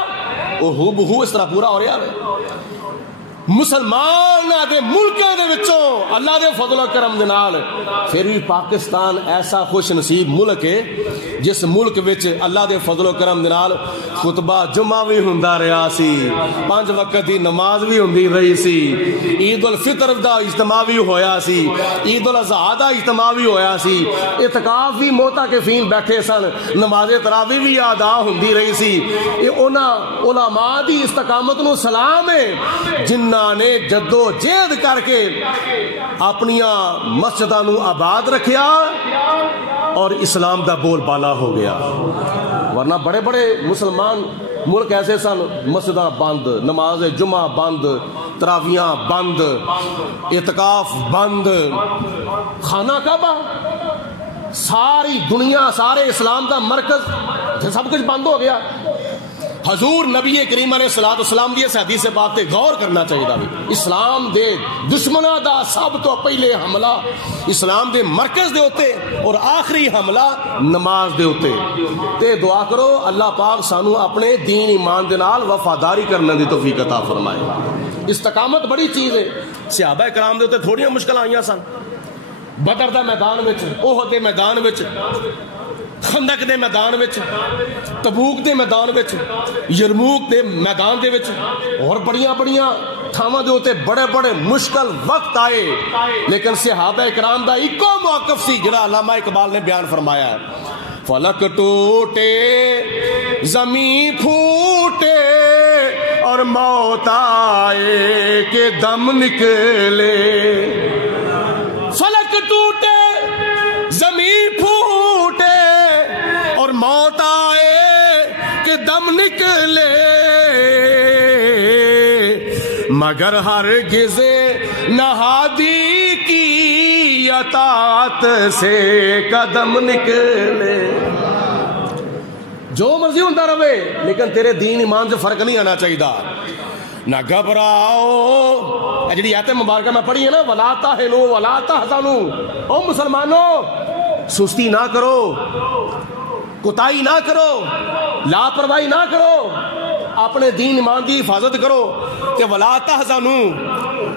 وہ ہو بہو اس طرح پورا ہو رہا ہے۔ مسلمان دے ملکاں دے وچوں اللہ دے فضل و کرم دے نال پھر بھی پاکستان ایسا خوش نصیب ملک ہے جس ملک وچ اللہ دے فضل و کرم دے نال خطبہ جمعہ بھی ہوندا رہیا سی، 5 وقت دی نماز بھی ہوندی رہی سی، عید الفطر دا اجتماع بھی ہویا سی، عید الاضحیٰ دا اجتماع بھی ہویا سی، اعتکاف بھی معتکفین بیٹھے سن، نماز تراویح بھی ادا ہوندی رہی سی۔ یہ انہاں علماء دی استقامت نو سلام ہے جنہاں نے جدو جہد کر کے اپنیاں مسجداں نو آباد رکھیا اور اسلام دا بول بالا ہو گیا۔ ورنہ بڑے بڑے مسلمان ملک ایسے سن، مسجداں بند، نماز جمعہ بند، تراویاں بند، اعتکاف بند، خانہ کعبہ، ساری دنیا سارے اسلام دا مرکز سب کچھ بند ہو گیا۔ حضور نبی کریم علیہ الصلوۃ والسلام دی اس حدیث سے بات تے غور کرنا چاہیے دا بھی، اسلام دے دشمناں دا سب تو پہلے حملہ اسلام دے مرکز دے ہوتے اور آخری حملہ نماز دے ہوتے۔ تے دعا کرو اللہ پاک سانو اپنے دین ایمان دے نال وفاداری کرنے دی توفیق عطا فرمائے۔ استقامت بڑی چیز ہے۔ صحابہ کرام دے ہوتے تھوڑیاں مشکل آئیاں سن، بدر دا میدان وچ، احد دے میدان وچ، خندق دے میدان وچ، تبوک دے میدان وچ، یرموک دے میدان دے وچ اور بڑیاں بڑیاں تھاواں دے ہوتے بڑے بڑے مشکل وقت آئے، لیکن صحابہ کرام دا ایکو موقف سی جڑا علامہ اقبال نے بیان فرمایا ہے، فلک ٹوٹے زمین پھوٹے اور موت آئے کہ دم نکلے، فلک ٹوٹے زمین پھوٹے اور موت آئے کہ دم نکلے، مگر ہرگز نہ ہادی کی اطاعت سے قدم نکلے۔ جو مرضی ہوتا رہے لیکن تیرے دین ایمان سے فرق نہیں آنا چاہیے۔ نہ گھبراؤ، جڑی آیت مبارکہ میں پڑھی ہے نا، ولا تہنوا ولا تحزنوا، او مسلمانوں سستی نہ کرو، کوتاہی نہ کرو، لاپرواہی نہ کرو، اپنے دین ایمان کی حفاظت کرو، تے ولا تحزنوا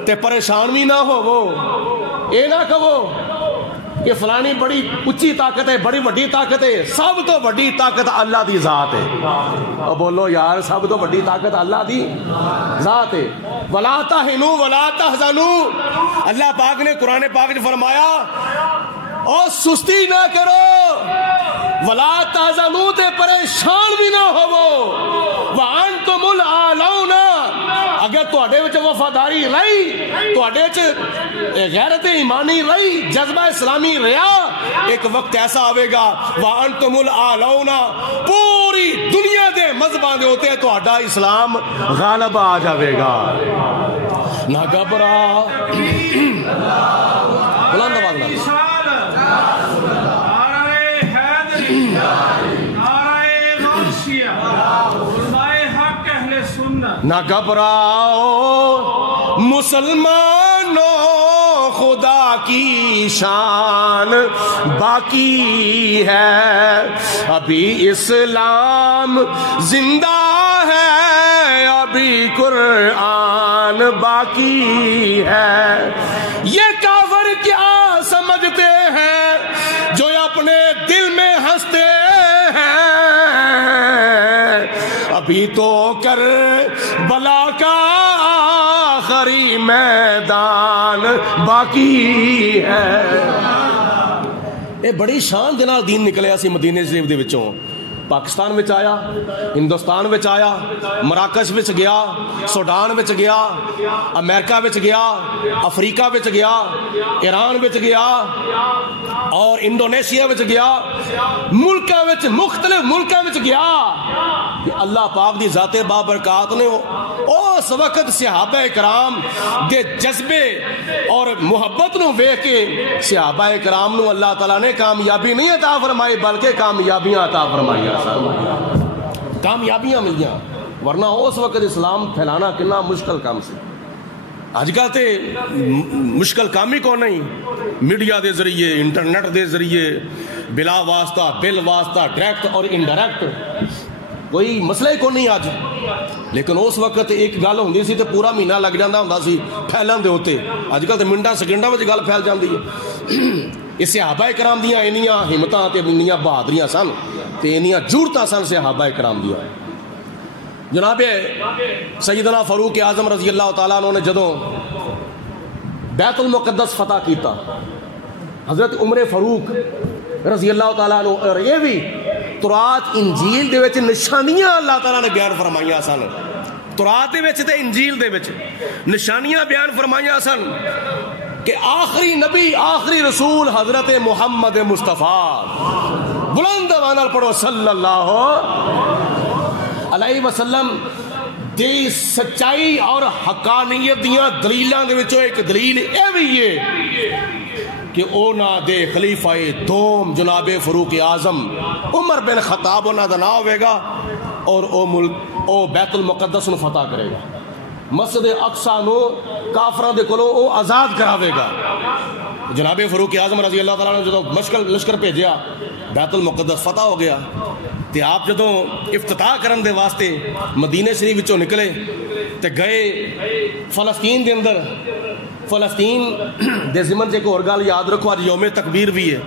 تے پریشان بھی نہ ہوو، اے نہ کہو کہ فلانی بڑی اچھی طاقت ہے، بڑی وڈی طاقت ہے۔ سب تو وڈی طاقت اللہ دی ذات ہے۔ اور بولو یار، سب تو وڈی طاقت اللہ دی ذات ہے۔ ولا تہنوا ولا تحزنوا، اللہ پاک نے قرآن پاک میں فرمایا اور سستی نہ کرو، ولا تحزنوا تے پریشان بھی نہ ہوو، وانتم الاعلون، اگر تواڈے وچ وفاداری رہی، تواڈے وچ غیرت ایمانی رہی، جذبہ اسلامی رہا، ایک وقت ایسا آئے گا وانتم الاعلون، پوری دنیا دے مذہباں دے ہوتے تواڈا اسلام غالب آ جاوے گا۔ نہ گھبرا، بلند آواز نال نہ گھبراؤ مسلمانوں، خدا کی شان باقی ہے، ابھی اسلام زندہ ہے، ابھی قرآن باقی ہے۔ یہ کافر کیا سمجھتے ہیں جو اپنے دل میں ہنستے ہیں، ابھی تو کر بلا کا آخری میدان باقی ہے۔ یہ بڑی شان دے نال دین نکلیا سی مدینے شریف دے وچوں، پاکستان وچ آیا، ہندوستان وچ آیا، مراکش وچ گیا، سوڈان وچ گیا، امریکہ وچ گیا، افریقہ وچ گیا، ایران وچ گیا اور انڈونیشیا وچ گیا، ملکاں وچ مختلف ملکاں وچ گیا۔ اللہ پاک دی ذات بابرکات نے اس وقت صحابہ کرام دے جذبے اور محبت نو ویکھ کے صحابہ کرام نو اللہ تعالیٰ نے کامیابی نہیں عطا فرمائی بلکہ کامیابیاں عطا فرمائی، کامیابیاں ملیاں، ورنہ اس وقت اسلام پھیلانا کتنا مشکل کام سی۔ اج کل تے مشکل کام ہی کو نہیں، میڈیا دے ذریعے، انٹرنیٹ دے ذریعے، بلا واسطہ بل واسطہ، ڈائریکٹ اور انڈائریکٹ، کوئی مسئلہ ہی کو نہیں آج۔ لیکن اس وقت ایک گل ہوندی سی تے پورا مہینہ لگ جاندہ ہوندا سی پھیلن دے ہوتے، اج کل تے منٹاں سیکنڈاں وچ گل پھیل جاندی ہے۔ اس صحابہ کرام دیاں انیاں ہمتاں تے انیاں بہادریاں سن تے انیاں جرتاں سن صحابہ کرام دیاں۔ جناب سیدنا فاروق اعظم رضی اللہ تعالیٰ عنہ نے جدوں بیت المقدس فتح کیتا، حضرت عمر فاروق رضی اللہ تعالیٰ عنہ، اور یہ بھی تورات انجیل دے وچ نشانیاں اللہ تعالیٰ نے بیان فرمائیاں سن، تورات دے وچ تے انجیل دے وچ نشانیاں بیان فرمائیاں سن کہ آخری نبی، آخری رسول حضرت محمد مصطفیٰ، بلند آواز نال پڑھو صلی اللہ علیہ وسلم دی سچائی اور حقانیت دیاں دلیلاں دے وچوں ایک دلیل اے بھی ہے کہ اونا دے خلیفہ دوم جناب فاروق اعظم عمر بن خطاب انہاں دا نام ہوئے گا اور او بیت المقدس نو فتح کرے گا، مسجد اقصی نو کافراں دے کولوں او آزاد کراوے گا۔ جناب فاروق اعظم رضی اللہ تعالیٰ نے جدوں لشکر بھیجیا، بیت المقدس فتح ہو گیا، تے آپ جدوں افتتاح کرن دے واسطے مدینے شریف وچوں نکلے تے گئے فلسطین دے اندر۔ فلسطین دے ضمن سے ایک اور گل یاد رکھو، آج یوم تکبیر بھی ہے،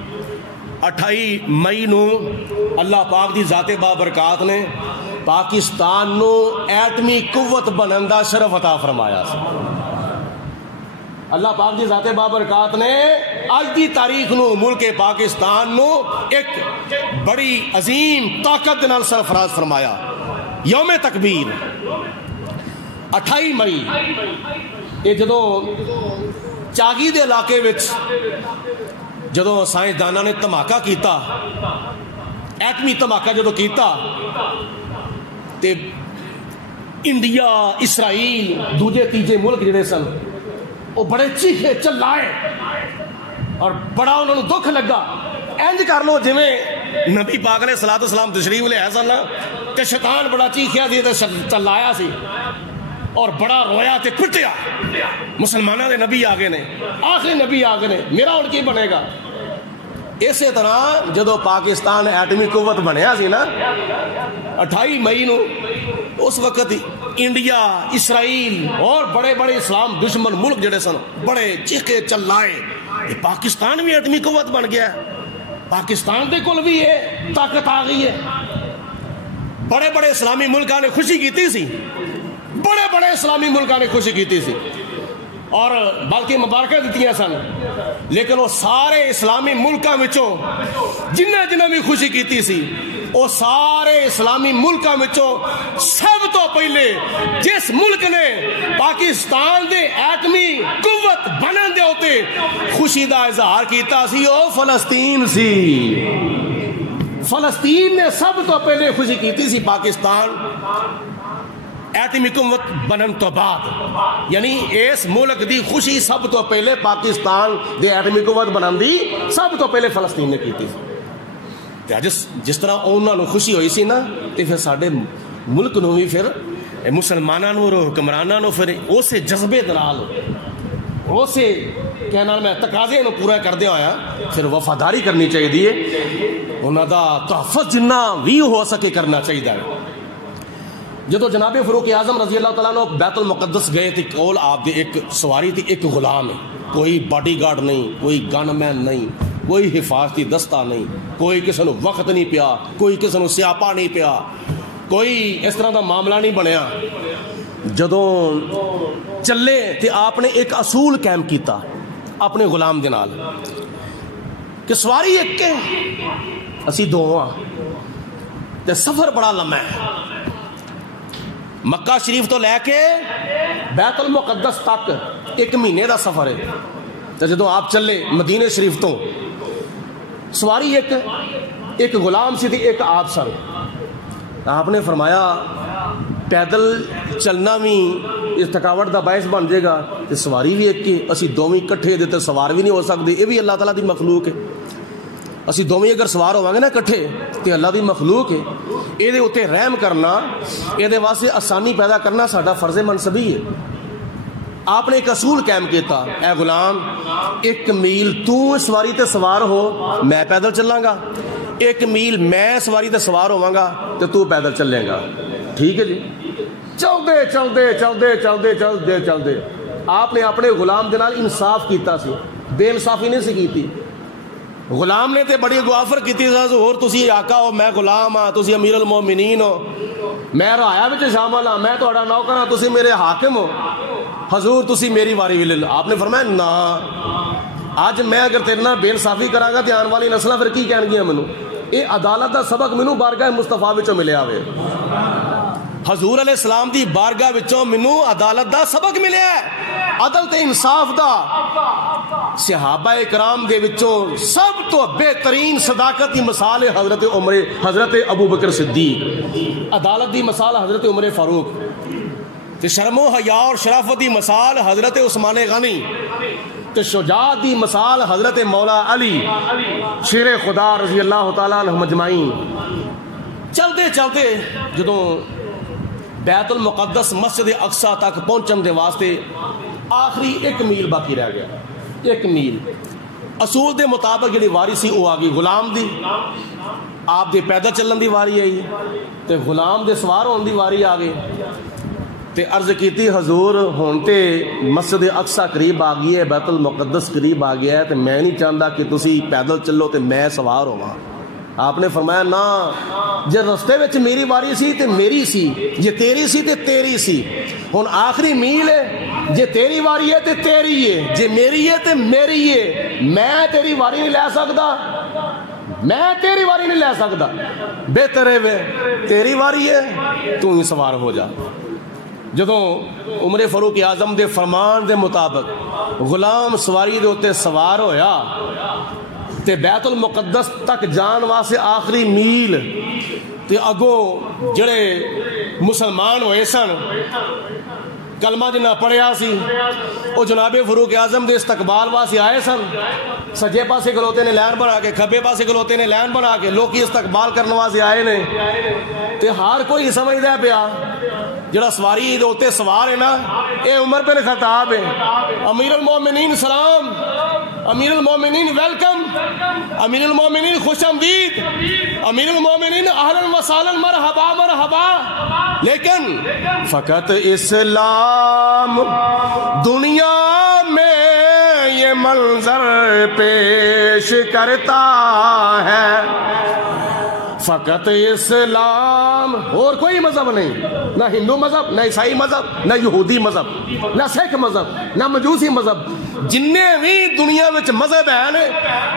28 مئی نو اللہ پاک دی ذات بابرکات نے پاکستان نو ایٹمی قوت بنن دا شرف عطا فرمایا سی۔ اللہ پاک دی ذات بابرکات نے آج دی تاریخ نو ملک پاکستان نو ایک بڑی عظیم طاقت نال سرفراز فرمایا۔ یوم تکبیر 28 ਮਈ ਇਹ ਜਦੋਂ ਚਾਗੀ ਦੇ ਇਲਾਕੇ ਵਿੱਚ ਜਦੋਂ ਸਾਇੰਸਦਾਨਾਂ ਨੇ ਧਮਾਕਾ ਕੀਤਾ, ਐਟਮੀ ਧਮਾਕਾ ਜਦੋਂ ਕੀਤਾ, ਤੇ ਇੰਡੀਆ, ਇਸਰਾਈਲ, ਦੂਜੇ ਤੀਜੇ ਮੁਲਕ ਜਿਹੜੇ ਸਨ ਉਹ ਬੜੇ ਚੀਖੇ ਚਲਾਏ ਔਰ ਬੜਾ ਉਹਨਾਂ ਨੂੰ ਦੁੱਖ ਲੱਗਾ। ਇੰਜ ਕਰ ਲਓ ਜਿਵੇਂ ਨਬੀ ਪਾਕ ਨੇ ਸਲਾਤੁ ਸਲਾਮ ਤਸ਼ਰੀਫ ਲਿਆਇਆ ਸਨ ਤੇ ਸ਼ੈਤਾਨ ਬੜਾ ਚੀਖਿਆ ਸੀ ਤੇ ਚਲਾਇਆ ਸੀ ਔਰ ਬੜਾ ਰੋਇਆ ਤੇ ਪਿੱਟਿਆ। ਮੁਸਲਮਾਨਾਂ ਦੇ ਨਬੀ ਆ ਗਏ ਨੇ, ਆਖਰੀ ਨਬੀ ਆ ਗਏ ਨੇ, ਮੇਰਾ ਹੁਣ ਕੀ ਬਣੇਗਾ। ਇਸੇ ਤਰ੍ਹਾਂ ਜਦੋਂ ਪਾਕਿਸਤਾਨ ਐਟਮੀ ਕੁਵਤ ਬਣਿਆ ਸੀ ਨਾ 28 ਮਈ ਨੂੰ, ਉਸ ਵਕਤ ਇੰਡੀਆ, ਇਸਰਾਈਲ ਔਰ ਬੜੇ ਬੜੇ ਇਸਲਾਮ ਦੁਸ਼ਮਣ ਮੁਲਕ ਜਿਹੜੇ ਸਨ ਬੜੇ ਚੀਖੇ ਚਲਾਏ کہ پاکستان بھی ایٹمی قوت بن گیا ہے، پاکستان دے کول بھی ہے طاقت آ گئی ہے۔ بڑے بڑے اسلامی ملکاں نے خوشی کیتی سی، بڑے بڑے اسلامی ملکاں نے خوشی کیتی سی اور بلکہ مبارکہ دیتیاں سن، لیکن وہ سارے اسلامی ملکاں وچوں جنہ جنہ بھی خوشی کیتی سی وہ سارے اسلامی ملکاں وچوں سب تو پہلے جس ملک نے پاکستان دے ایٹمی قوت بنن دے ہوتے خوشی دا اظہار کیتا سی وہ فلسطین سی۔ فلسطین نے سب تو پہلے خوشی کیتی سی پاکستان ایٹمی قوت بنن تو بعد، یعنی اس ملک دی خوشی سب تو پہلے پاکستان دے ایٹمی قوت بنن دی سب تو پہلے فلسطین نے کیتی سی۔ جس طرح انہوں نے خوشی ہوئی سی نا تو پھر سارے ملک نو بھی پھر مسلمانوں اور حکمرانوں نو پھر اسے جذبے دنال اسے کہنا میں تقاضے نو پورا کردے ہویا پھر وفاداری کرنی چاہیے، انہوں دا تحفظ جنہ بھی ہو سکے کرنا چاہیے۔ جدو جناب فاروق اعظم رضی اللہ تعالیٰ عنہ بیت المقدس گئے تھے، کول آپ دے ایک سواری تھی، ایک غلام ہے، کوئی باڈی گارڈ نہیں، کوئی گن مین نہیں، کوئی حفاظتی دستہ نہیں، کوئی کسی نو وقت نہیں پیا، کوئی کسی نو سیاپا نہیں پیا، کوئی اس طرح دا معاملہ نہیں بنیا۔ جدوں چلے تے آپ نے ایک اصول قائم کیتا اپنے غلام دے نال کہ سواری ایک کے اسی دو ہاں تے سفر بڑا لمبا ہے، مکہ شریف تو لے کے بیت المقدس تک 1 مہینے دا سفر ہے۔ تو جدوں آپ چلے مدینہ شریف تو سواری ایک غلام سی تھی، ایک آپ سن۔ آپ نے فرمایا پیدل چلنا بھی اس تھکاوٹ دا باعث بن جائے گا تے سواری بھی ایک کے، اسی دوویں کٹھے دے تے سوار بھی نہیں ہو سکتے، یہ بھی اللہ تعالیٰ دی مخلوق ہے۔ اسی دوویں اگر سوار ہوواں گے نا کٹھے تے اللہ دی مخلوق ہے، یہ دے اتے رحم کرنا، یہ دے واسطے آسانی پیدا کرنا ساڈا فرض منصبی ہے۔ آپ نے ایک اصول قائم کیتا، اے غلام 1 میل تو سواری تے سوار ہو میں پیدل چلاں گا، 1 میل میں سواری تے سوار ہوواں گا تے تو پیدل چلے گا، ٹھیک ہے جی۔ چلدے چلدے چلدے چلدے چلدے چلدے آپ نے اپنے غلام دے نال انصاف کیتا سی، بے انصافی نہیں سی کیتی۔ غلام نے تے بڑی گوافر کیتی ظہور تسی آقا ہو میں غلام ہاں، تسی امیر المومنین ہو، میں رایا وچ شامل ہاں، میں تہاڈا نوکر ہاں، تسی میرے حاکم ہو، حضور تسی میری واری ویلے۔ آپ نے فرمایا نا اج میں اگر تیرے نال بے انصافی کراں گا تے آن والی نسلاں پھر کی کہن گیاں مینوں؟ اے عدالت دا سبق مینوں بارگاہ مصطفیٰ وچوں ملیا ہوئے، حضور علیہ السلام دی بارگاہ وچوں مینوں عدالت دا سبق ملیا ہے، عدل تے انصاف دا۔ صحابہ کرام دے وچوں سب تو بہترین صداقت دی مثال ہے حضرت ابو بکر صدیق، عدالت دی مثال حضرت عمر فاروق، تے شرم و حیا اور شرافت دی مثال حضرت عثمان غنی، تے شجاعت دی مثال حضرت مولا علی شیر خدا رضی اللہ تعالیٰ عنہ مجمعین۔ چلتے چلتے جدوں بیت المقدس مسجد اقصی تک پہنچن دے واسطے آخری 1 میل باقی رہ گیا، 1 میل۔ اصول دے مطابق جڑی واری سی وہ آ گئی غلام دی، آپ دے پیدل چلن دی واری آئی تے غلام دے سوار ہون دی واری آ گئی۔ تے عرض کیتی حضور ہون تے مسجد اقصی قریب آ گئی ہے، بیت المقدس قریب آ گیا ہے، تے میں نہیں چاہتا کہ تسی پیدل چلو تے میں سوار ہوواں۔ آپ نے فرمایا نا جے رستے وچ میری واری سی تے میری سی، جے تیری سی تے تیری سی، ہن آخری میل ہے، جے تیری واری ہے تے تیری ہے، جے میری ہے تے میری ہے، میں تیری واری نہیں لے سکدا، میں تیری واری نہیں لے سکدا، بہتر ہے تیری واری ہے تو ہی سوار ہو جا۔ جدوں عمر فاروق اعظم دے فرمان دے مطابق غلام سواری دے اتے سوار ہویا تے بیت المقدس تک جان واسطے آخری میل تے اگوں جڑے مسلمان ہوئے سن کلمہ جنہ پڑھیا سی وہ جناب فاروق اعظم دے استقبال واسطے آئے سن. سجے پاسے کھلوتے نے لین بنا کے, کھبے پاسے کھلوتے نے لین بنا کے, لوکی استقبال کرنے واسطے آئے نے. تے ہر کوئی سمجھدا پیا جڑا سواری دے اوتے سوار ہے نا اے عمر بن خطاب ہے. امیر المومنین سلام, امیر المومنین ویلکم, امیر المومنین خوش آمدید, امیر المومنین اہلا وسہلا مرحبا مرحبا. لیکن فقط اسلام دنیا میں یہ منظر پیش کرتا ہے. فقط اسلام, اور کوئی مذہب نہیں, نہ ہندو مذہب, نہ عیسائی مذہب, نہ یہودی مذہب, نہ سکھ مذہب, نہ مجوسی مذہب, جننے بھی دنیا وچ مذہب ہیں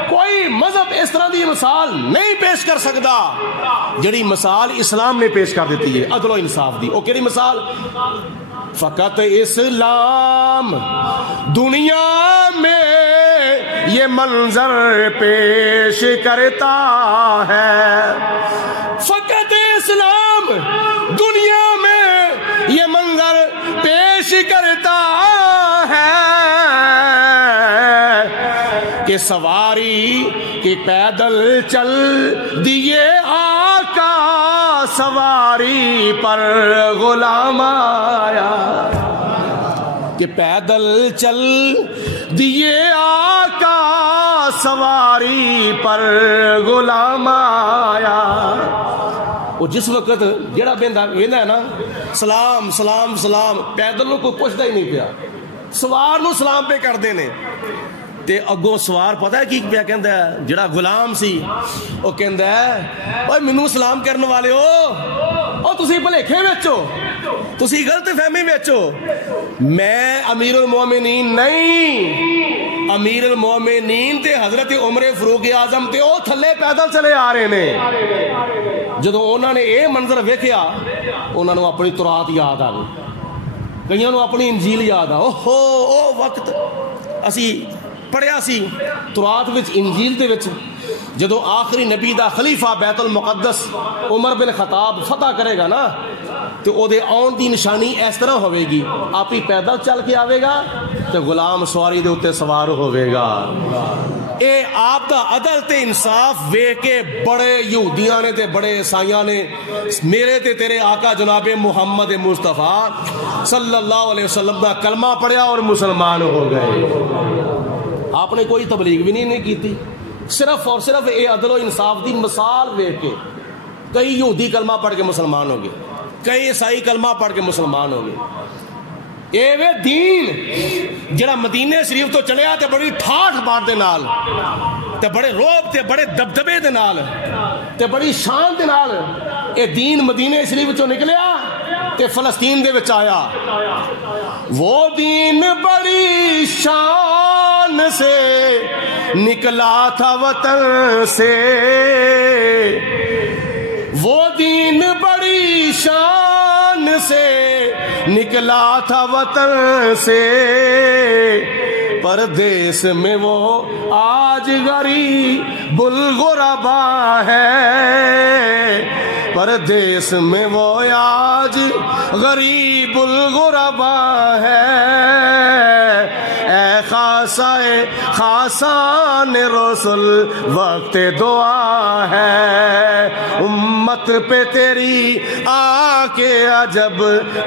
کوئی مذہب اس طرح دی مثال نہیں پیش کر سکتا جڑی مثال اسلام نے پیش کر دیتی ہے عدل و انصاف دی. وہ کیڑی مثال؟ فقط اسلام دنیا میں یہ منظر پیش کرتا ہے. فقط اسلام دنیا میں یہ منظر پیش کرتا ہے کہ سواری کہ پیدل چل دیے آقا سواری پر غلام آیا. کہ پیدل چل دیے آقا سواری پر غلام آیا. وہ جس وقت جڑا بندہ ہے نا سلام سلام سلام, پیدل نو کوئی پوچھتا ہی نہیں پیا, سوار نو سلام پہ کر دینے. تے اگوں سوار پتہ ہے کی پیا کہندا ہے جڑا غلام سی وہ کہندا ہے اوے مینوں سلام کرن والے ہو, او تسی بھلیکھے وچ ہو, تسی غلط فہمی وچ ہو, میں امیر المومنین نہیں. امیر المومنین تے حضرت عمر فاروق اعظم تے او تھلے پیدل چلے آ رہے نے. جدوں انہاں نے اے منظر ویکھیا انہاں نوں اپنی تورات یاد آ گئی, کئیاں نوں اپنی انجیل یاد آ. او وقت اسی پڑھیا سی تورات وچ انجیل دے وچ جدو آخری نبی دا خلیفہ بیت المقدس عمر بن خطاب فتح کرے گا نا تو او دے آن دی نشانی اس طرح ہوئے گی, آپ ہی پیدل چل کے آوے گا تو غلام سواری دے اتے سوار ہوئے گا. اے آپ دا عدل تے انصاف وے کے بڑے یہودیاں نے تے بڑے عیسائیاں نے میرے تے تیرے آقا جناب محمد مصطفیٰ صلی اللہ علیہ وسلم دا کلمہ پڑھیا اور مسلمان ہو گئے. آپ نے کوئی تبلیغ بھی نہیں کی تھی, صرف اور صرف اے عدل و انصاف دی مثال دیکھ کے. کئی یہودی کلمہ پڑھ کے مسلمان ہو گئے, کئی عیسائی کلمہ پڑھ کے مسلمان ہو گئے. اے وے دین جڑا مدینے شریف تو چلیا تے بڑی ٹھاٹھ بات دے نال تے بڑے روب تے بڑے دبدبے دے نال تے بڑی شان دے نال اے دین مدینے شریف چوں نکلیا تے فلسطین دے وچ آیا. وہ دین بڑی شان سے نکلا تھا وطن سے, وہ دین بڑی شان سے نکلا تھا وطن سے, پردیس میں وہ آج غریب الغربا ہے, پردیس میں وہ آج غریب الغربا ہے. اے خاصان رسول وقت دعا ہے, امت پہ تیری آ کے عجب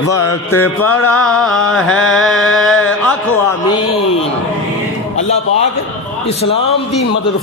وقت پڑا ہے. آخو آمین. اللہ پاک اسلام دی مدد